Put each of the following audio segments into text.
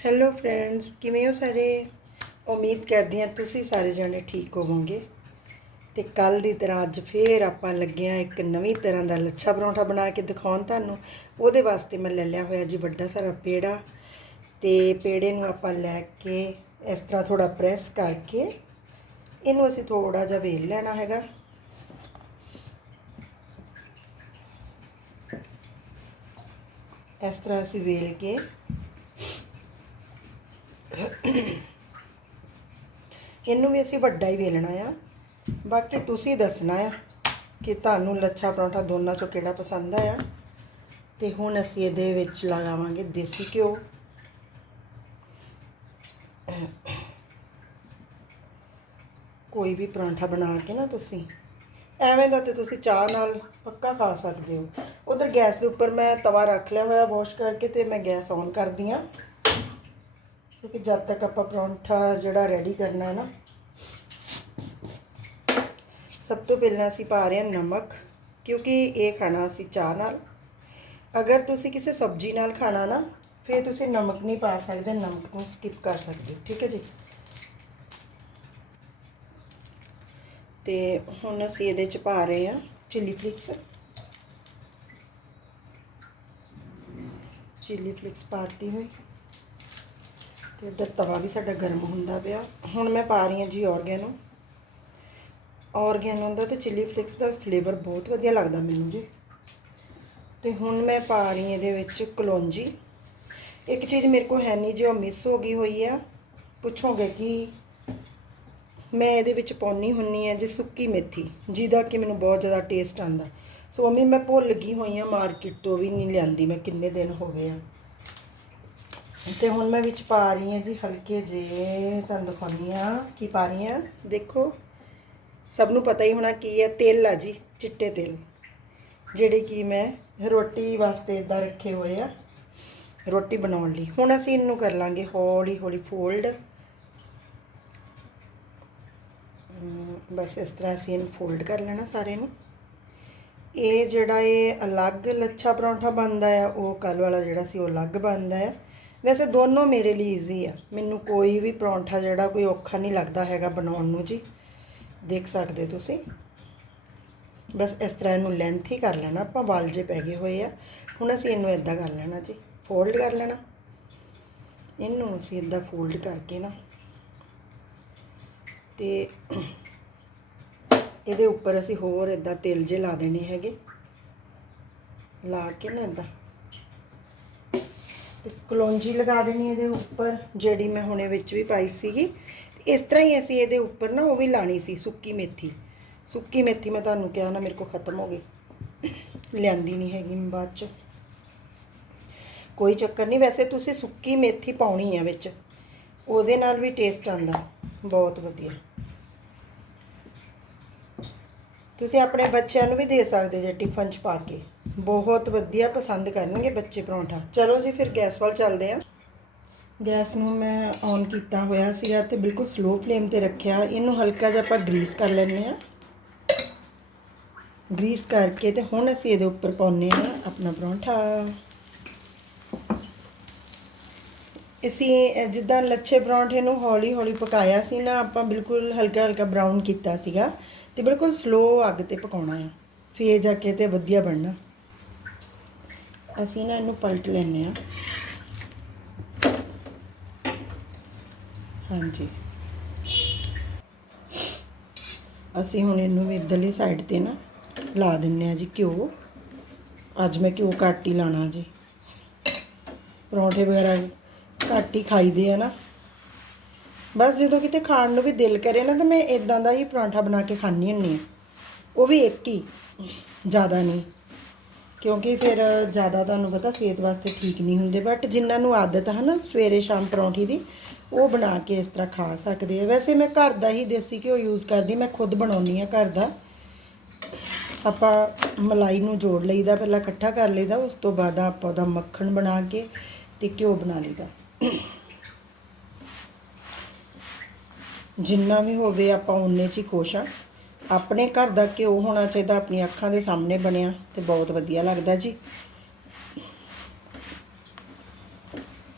Hello friends ਕਿਵੇਂ ਹੋ ਸਾਰੇ? ਉਮੀਦ ਕਰਦੀ ਹਾਂ ਤੁਸੀਂ ਸਾਰੇ ਜਣੇ ਠੀਕ ਹੋਵੋਗੇ। ਤੇ ਕੱਲ ਦੀ ਤਰ੍ਹਾਂ ਅੱਜ ਫੇਰ ਆਪਾਂ ਲੱਗੇ ਇੱਕ ਨਵੀਂ ਤਰ੍ਹਾਂ ਦਾ ਲੱਛਾ ਪਰੌਂਠਾ ਬਣਾ ਕੇ ਦਿਖਾਉਣ ਤੁਹਾਨੂੰ। ਉਹਦੇ ਵਾਸਤੇ ਮੈਂ ਲੈ ਲਿਆ ਹੋਇਆ ਜੀ ਵੱਡਾ ਸਾਰਾ ਪੇੜਾ। ਤੇ ਪੇੜੇ ਨੂੰ ਆਪਾਂ ਲੈ ਕੇ ਇਸ ਤਰ੍ਹਾਂ ਥੋੜਾ ਪ੍ਰੈਸ ਕਰਕੇ ਇਹਨੂੰ ਅਸੀਂ ਥੋੜਾ ਜਿਹਾ ਵੇਲ ਲੈਣਾ ਹੈਗਾ। ਇਸ ਤਰ੍ਹਾਂ ਅਸੀਂ ਵੇਲ ਕੇ ਇਹਨੂੰ ਵੀ ਅਸੀਂ ਵੱਡਾ ਹੀ ਵੇਲਣਾ ਆ। ਬਾਕੀ ਤੁਸੀਂ ਦੱਸਣਾ ਆ ਕਿ ਤੁਹਾਨੂੰ ਲੱਛਾ ਪਰੌਂਠਾ ਦੋਨਾਂ ਚੋਂ ਕਿਹੜਾ ਪਸੰਦ ਆਇਆ। ਤੇ ਹੁਣ ਅਸੀਂ ਇਹਦੇ ਵਿੱਚ ਲਗਾਵਾਂਗੇ ਦੇਸੀ ਘਿਓ। ਕੋਈ ਵੀ ਪਰੌਂਠਾ ਬਣਾ ਕੇ ਨਾ ਤੁਸੀਂ, ਐਵੇਂ ਦਾ ਤੇ ਤੁਸੀਂ ਚਾਹ ਨਾਲ ਪੱਕਾ ਖਾ ਸਕਦੇ ਹੋ। ਉਧਰ ਗੈਸ ਦੇ ਉੱਪਰ ਮੈਂ ਤਵਾ ਰੱਖ ਲਿਆ ਹੋਇਆ ਵਾਸ਼ ਕਰਕੇ ਤੇ ਮੈਂ ਗੈਸ ਔਨ ਕਰਦੀ ਆ ਕਿਉਂਕਿ ਜਦ ਤੱਕ ਆਪਾਂ ਪਰੌਂਠਾ ਜਿਹੜਾ ਰੈਡੀ ਕਰਨਾ ਹੈ ਨਾ, ਸਭ ਤੋਂ ਪਹਿਲਾਂ ਅਸੀਂ ਪਾ ਰਹੇ ਹਾਂ ਨਮਕ, ਕਿਉਂਕਿ ਇਹ ਖਾਣਾ ਅਸੀਂ ਚਾਹ ਨਾਲ। ਅਗਰ ਤੁਸੀਂ ਕਿਸੇ ਸਬਜ਼ੀ ਨਾਲ ਖਾਣਾ ਨਾ, ਫਿਰ ਤੁਸੀਂ ਨਮਕ ਨਹੀਂ ਪਾ ਸਕਦੇ, ਨਮਕ ਨੂੰ ਸਕਿਪ ਕਰ ਸਕਦੇ ਠੀਕ ਹੈ ਜੀ? ਤੇ ਹੁਣ ਅਸੀਂ ਇਹਦੇ ਚ ਪਾ ਰਹੇ ਹਾਂ ਚਿੱਲੀ ਫਲਿਕਸ ਚਿੱਲੀ ਫਲਿਕਸ ਪਾਤੀ ਹੋਈ। ਤੇ ਇੱਧਰ ਤਵਾ ਵੀ ਸਾਡਾ ਗਰਮ ਹੁੰਦਾ ਪਿਆ। ਹੁਣ ਮੈਂ ਪਾ ਰਹੀ ਹਾਂ ਜੀ ਔਰਗੈਨੋ। ਔਰਗੈਨੋ ਦਾ ਤੇ ਚਿੱਲੀ ਫਲੇਕਸ ਦਾ ਫਲੇਵਰ ਬਹੁਤ ਵਧੀਆ ਲੱਗਦਾ ਮੈਨੂੰ ਜੀ। ਤੇ ਹੁਣ ਮੈਂ ਪਾ ਰਹੀ ਇਹਦੇ ਵਿੱਚ ਕਲੌਂਜੀ। ਇੱਕ ਚੀਜ਼ ਮੇਰੇ ਕੋਲ ਹੈ ਨਹੀਂ ਜੀ, ਉਹ ਮਿਸ ਹੋ ਗਈ ਹੋਈ ਆ। ਪੁੱਛੋਗੇ ਕਿ ਮੈਂ ਇਹਦੇ ਵਿੱਚ ਪਾਉਣੀ ਹੁੰਨੀ ਆ ਜੀ ਸੁੱਕੀ ਮੇਥੀ, ਜਿਹਦਾ ਕਿ ਮੈਨੂੰ ਬਹੁਤ ਜ਼ਿਆਦਾ ਟੇਸਟ ਆਂਦਾ ਸੋ ਮੰਮੀ, ਮੈਂ ਭੁੱਲ ਗਈ ਹੋਈ ਆ ਮਾਰਕੀਟ ਤੋਂ ਵੀ ਨਹੀਂ ਲਿਆਂਦੀ, ਮੈਂ ਕਿੰਨੇ ਦਿਨ ਹੋ ਗਏ ਆ। ਤੇ ਹੁਣ ਮੈਂ ਵਿੱਚ ਪਾ ਰਹੀ ਹਾਂ ਜੀ ਹਲਕੇ ਜੇ ਤੁਹਾਨੂੰ ਦਿਖਾਉਂਦੀ ਆ ਕੀ ਪਾ ਰਹੀ ਆ ਦੇਖੋ, ਸਭ ਨੂੰ ਪਤਾ ਹੀ ਹੋਣਾ ਕੀ ਹੈ, ਤੇਲ ਆ ਜੀ, ਚਿੱਟੇ ਤੇਲ। ਜਿਹੜੇ ਕਿ ਮੈਂ ਰੋਟੀ ਵਾਸਤੇ ਇਦਾਂ ਰੱਖੇ ਹੋਏ ਆ, ਰੋਟੀ ਬਣਾਉਣ ਲਈ। ਹੁਣ ਅਸੀਂ ਇਹਨੂੰ ਕਰ ਲਾਂਗੇ ਹੌਲੀ ਹੌਲੀ ਫੋਲਡ। ਬਸ ਇਸ ਤਰ੍ਹਾਂ ਅਸੀਂ ਇਹਨੂੰ ਫੋਲਡ ਕਰ ਲੈਣਾ ਸਾਰੇ ਨੂੰ। ਇਹ ਜਿਹੜਾ ਇਹ ਅਲੱਗ ਲੱਛਾ ਪਰੌਂਠਾ ਬਣਦਾ ਆ, ਉਹ ਕੱਲ ਵਾਲਾ ਜਿਹੜਾ ਸੀ, ਉਹ ਅਲੱਗ ਬਣਦਾ ਆ। ਵੈਸੇ ਦੋਨੋਂ ਮੇਰੇ ਲਈ ਈਜ਼ੀ ਆ। ਮੈਨੂੰ ਕੋਈ ਵੀ ਪਰੌਂਠਾ ਜਿਹੜਾ ਕੋਈ ਔਖਾ ਨਹੀਂ ਲੱਗਦਾ ਹੈਗਾ ਬਣਾਉਣ ਨੂੰ ਜੀ। ਦੇਖ ਸਕਦੇ ਤੁਸੀਂ। ਬਸ ਇਸ ਤਰ੍ਹਾਂ ਇਹਨੂੰ ਲੈਂਥ ਹੀ ਕਰ ਲੈਣਾ। ਆਪਾਂ ਵਾਲ ਜੇ ਪੈ ਗਏ ਹੋਏ ਆ। ਹੁਣ ਅਸੀਂ ਇਹਨੂੰ ਇਦਾਂ ਕਰ ਲੈਣਾ ਜੀ। ਫੋਲਡ ਕਰ ਲੈਣਾ। ਇਹਨੂੰ ਅਸੀਂ ਇਦਾਂ ਫੋਲਡ ਕਰਕੇ ਨਾ, ਤੇ ਇਹਦੇ ਉੱਪਰ ਅਸੀਂ ਹੋਰ ਇਦਾਂ ਤਿਲ ਜੇ ਲਾ ਦੇਣੇ ਹੈਗੇ। ਲਾ ਕੇ ਨਾ ਇਦਾਂ ਤੇ ਕਲੌਂਜੀ ਲਗਾ ਦੇਣੀ ਇਹਦੇ ਉੱਪਰ, ਜਿਹੜੀ ਮੈਂ ਹੁਣੇ ਵਿੱਚ ਵੀ ਪਾਈ ਸੀਗੀ। ਇਸ ਤਰ੍ਹਾਂ ਹੀ ਅਸੀਂ ਇਹਦੇ ਉੱਪਰ ਨਾ ਉਹ ਵੀ ਲਾਣੀ ਸੀ, ਸੁੱਕੀ ਮੇਥੀ। ਸੁੱਕੀ ਮੇਥੀ ਮੈਂ ਤੁਹਾਨੂੰ ਕਿਹਾ ਨਾ ਮੇਰੇ ਕੋਲ ਖਤਮ ਹੋ ਗਈ। ਲਿਆਂਦੀ ਨਹੀਂ ਹੈਗੀ ਮੈਂ ਬਾਅਦ ਚ। ਕੋਈ ਚੱਕਰ ਨਹੀਂ, ਵੈਸੇ ਤੁਸੀਂ ਸੁੱਕੀ ਮੇਥੀ ਪਾਉਣੀ ਹੈ ਵਿੱਚ। ਉਹਦੇ ਨਾਲ ਵੀ ਟੇਸਟ ਆਉਂਦਾ, ਬਹੁਤ ਵਧੀਆ। ਤੁਸੀਂ ਆਪਣੇ ਬੱਚਿਆਂ ਨੂੰ ਵੀ ਦੇ ਸਕਦੇ ਜੇ ਟਿਫਨ 'ਚ ਪਾ ਕੇ। ਬਹੁਤ ਵਧੀਆ ਪਸੰਦ ਕਰਨਗੇ ਬੱਚੇ ਪਰੌਂਠਾ। ਚਲੋ ਜੀ, ਫਿਰ ਗੈਸ ਵੱਲ ਚੱਲਦੇ ਆਂ ਗੈਸ ਨੂੰ ਮੈਂ ਔਨ ਕੀਤਾ ਹੋਇਆ ਸੀਗਾ ਤੇ ਬਿਲਕੁਲ ਸਲੋ ਫਲੇਮ ਤੇ ਰੱਖਿਆ। ਇਹਨੂੰ ਹਲਕਾ ਜਿਹਾ ਆਪਾਂ ਗਰੀਸ ਕਰ ਲੈਂਦੇ ਆ ਗਰੀਸ ਕਰਕੇ ਤੇ ਹੁਣ ਅਸੀਂ ਇਹਦੇ ਉੱਪਰ ਪਾਉਨੇ ਆ ਆਪਣਾ ਪਰੌਂਠਾ। ਅਸੀਂ ਜਿੱਦਾਂ ਲੱਛੇ ਪਰੌਂਠੇ ਨੂੰ ਹੌਲੀ ਹੌਲੀ ਪਕਾਇਆ ਸੀ ਨਾ, ਆਪਾਂ ਬਿਲਕੁਲ ਹਲਕਾ ਹਲਕਾ ਬਰਾਊਨ ਕੀਤਾ ਸੀਗਾ ਤੇ ਬਿਲਕੁਲ ਸਲੋ ਅੱਗ ਤੇ ਪਕਾਉਣਾ ਹੈ। ਫੇਰ ਜਾ ਕੇ ਤੇ ਵਧੀਆ ਬਣਨਾ। ਅਸੀਂ ਨਾ ਇਹਨੂੰ ਪਲਟ ਲੈਨੇ ਆ ਹਾਂਜੀ। ਅਸੀਂ ਹੁਣ ਇਹਨੂੰ ਵੀ ਇਧਰਲੀ ਸਾਈਡ ਤੇ ਨਾ ਲਾ ਦਿੰਨੇ ਆ ਜੀ ਘਿਓ। ਅੱਜ ਮੈਂ ਘਿਓ ਘੱਟ ਹੀ ਲਾਣਾ ਜੀ। ਪਰੌਂਠੇ ਵਗੈਰਾ ਘੱਟ ਹੀ ਖਾਈਦੇ ਆ ਨਾ। ਬਸ ਜਦੋਂ ਕਿਤੇ ਖਾਣ ਨੂੰ ਵੀ ਦਿਲ ਕਰੇ ਨਾ ਤਾਂ ਮੈਂ ਇਦਾਂ ਦਾ ਹੀ ਪਰੌਂਠਾ ਬਣਾ ਕੇ ਖਾਣੀ ਹੁੰਨੀ ਆ ਉਹ ਵੀ ਇੱਕ ਹੀ, ਜ਼ਿਆਦਾ ਨਹੀਂ। ਕਿਉਂਕਿ ਫਿਰ ਜ਼ਿਆਦਾ ਤੁਹਾਨੂੰ ਪਤਾ ਸਿਹਤ ਵਾਸਤੇ ਠੀਕ ਨਹੀਂ ਹੁੰਦੇ ਬਟ ਜਿਨ੍ਹਾਂ ਨੂੰ ਆਦਤ ਹੈ ਨਾ ਸਵੇਰੇ ਸ਼ਾਮ ਪਰੌਂਠੀ ਦੀ, ਉਹ ਬਣਾ ਕੇ ਇਸ ਤਰ੍ਹਾਂ ਖਾ ਸਕਦੇ ਆ। ਵੈਸੇ ਮੈਂ ਘਰ ਦਾ ਹੀ ਦੇਸੀ ਘਿਓ ਯੂਜ਼ ਕਰਦੀ, ਮੈਂ ਖੁਦ ਬਣਾਉਣੀ ਆ ਘਰ ਦਾ। ਆਪਾਂ ਮਲਾਈ ਨੂੰ ਜੋੜ ਲਈਦਾ, ਪਹਿਲਾਂ ਇਕੱਠਾ ਕਰ ਲਈਦਾ, ਉਸ ਤੋਂ ਬਾਅਦ ਆਪਾਂ ਉਹਦਾ ਮੱਖਣ ਬਣਾ ਕੇ ਤੇ ਘਿਓ ਬਣਾ ਲਈਦਾ। ਜਿੰਨਾ ਵੀ ਹੋਵੇ ਆਪਾਂ ਉਨੇ 'ਚ ਹੀ ਖੁਸ਼ ਆ ਆਪਣੇ ਘਰ ਦਾ ਘਿਓ ਹੋਣਾ ਚਾਹੀਦਾ ਆਪਣੀ ਅੱਖਾਂ ਦੇ ਸਾਹਮਣੇ ਬਣਿਆ ਤੇ ਬਹੁਤ ਵਧੀਆ ਲੱਗਦਾ ਜੀ।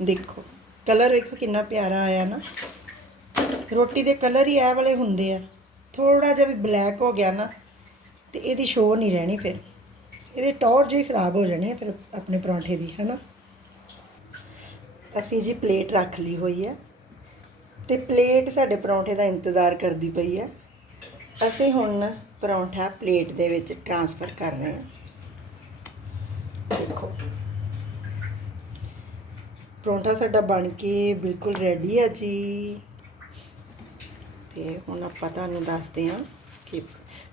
ਦੇਖੋ, ਕਲਰ ਵੇਖੋ ਕਿੰਨਾ ਪਿਆਰਾ ਆਇਆ ਨਾ। ਰੋਟੀ ਦੇ ਕਲਰ ਹੀ ਇਹ ਵਾਲੇ ਹੁੰਦੇ ਆ। ਥੋੜਾ ਜਿਹਾ ਵੀ ਬਲੈਕ ਹੋ ਗਿਆ ਨਾ ਤੇ ਇਹਦੀ ਸ਼ੋਅ ਨਹੀਂ ਰਹਿਣੀ ਫਿਰ। ਇਹਦੇ ਟੌਰ ਜਿਹੀ ਖਰਾਬ ਹੋ ਜਾਣੇ ਹੈ ਫਿਰ ਆਪਣੇ ਪਰੌਂਠੇ ਦੀ, ਹੈਨਾ। ਅਸੀਂ ਜੀ ਪਲੇਟ ਰੱਖ ਲਈ ਹੋਈ ਹੈ ਤੇ ਪਲੇਟ ਸਾਡੇ ਪਰੌਂਠੇ ਦਾ ਇੰਤਜ਼ਾਰ ਕਰਦੀ ਪਈ ਹੈ ਅਸੀਂ ਹੁਣ ਪਰੌਂਠਾ ਪਲੇਟ ਦੇ ਵਿੱਚ ਟਰਾਂਸਫਰ ਕਰ ਰਹੇ ਹਾਂ। ਦੇਖੋ। ਪਰੌਂਠਾ ਸਾਡਾ ਬਣ ਕੇ ਬਿਲਕੁਲ ਰੈਡੀ ਹੈ ਜੀ। ਤੇ ਹੁਣ ਆਪਾਂ ਤੁਹਾਨੂੰ ਦੱਸਦੇ ਹਾਂ ਕਿ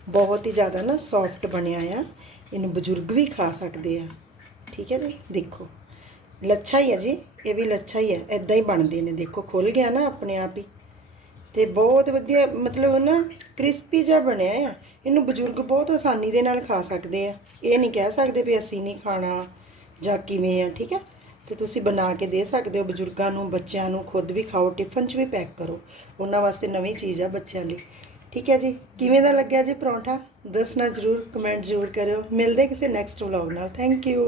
ਬਹੁਤ ਹੀ ਜ਼ਿਆਦਾ ਨਾ ਸੌਫਟ ਬਣਿਆ ਆ। ਇਹਨੂੰ ਬਜ਼ੁਰਗ ਵੀ ਖਾ ਸਕਦੇ ਆ। ਠੀਕ ਹੈ ਜੀ? ਦੇਖੋ। ਲੱਛਾ ਹੀ ਹੈ ਜੀ। ਇਹ ਵੀ ਲੱਛਾ ਹੀ ਹੈ ਇਦਾਂ ਹੀ ਬਣਦੇ ਨੇ। ਦੇਖੋ ਖੁੱਲ ਗਿਆ ਨਾ ਆਪਣੇ ਆਪ ਹੀ। ਤੇ ਬਹੁਤ ਵਧੀਆ, ਮਤਲਬ ਨਾ ਕ੍ਰਿਸਪੀ ਜਿਹਾ ਬਣਿਆ ਆ। ਇਹਨੂੰ ਬਜ਼ੁਰਗ ਬਹੁਤ ਆਸਾਨੀ ਦੇ ਨਾਲ ਖਾ ਸਕਦੇ ਆ। ਇਹ ਨਹੀਂ ਕਹਿ ਸਕਦੇ ਵੀ ਅਸੀਂ ਨਹੀਂ ਖਾਣਾ ਜਾਂ ਕਿਵੇਂ ਆ, ਠੀਕ ਆ? ਤੇ ਤੁਸੀਂ ਬਣਾ ਕੇ ਦੇ ਸਕਦੇ ਹੋ, ਬਜ਼ੁਰਗਾਂ ਨੂੰ, ਬੱਚਿਆਂ ਨੂੰ, ਖੁਦ ਵੀ ਖਾਓ, ਟਿਫਨ 'ਚ ਵੀ ਪੈਕ ਕਰੋ। ਉਹਨਾਂ ਵਾਸਤੇ ਨਵੀਂ ਚੀਜ਼ ਆ ਬੱਚਿਆਂ ਲਈ। ਠੀਕ ਹੈ ਜੀ? ਕਿਵੇਂ ਦਾ ਲੱਗਿਆ ਜੀ ਪਰੌਂਠਾ? ਦੱਸਣਾ ਜ਼ਰੂਰ ਕਮੈਂਟ ਜ਼ਰੂਰ ਕਰਿਓ। ਮਿਲਦੇ ਕਿਸੇ ਨੈਕਸਟ ਵਲੌਗ ਨਾਲ। Thank you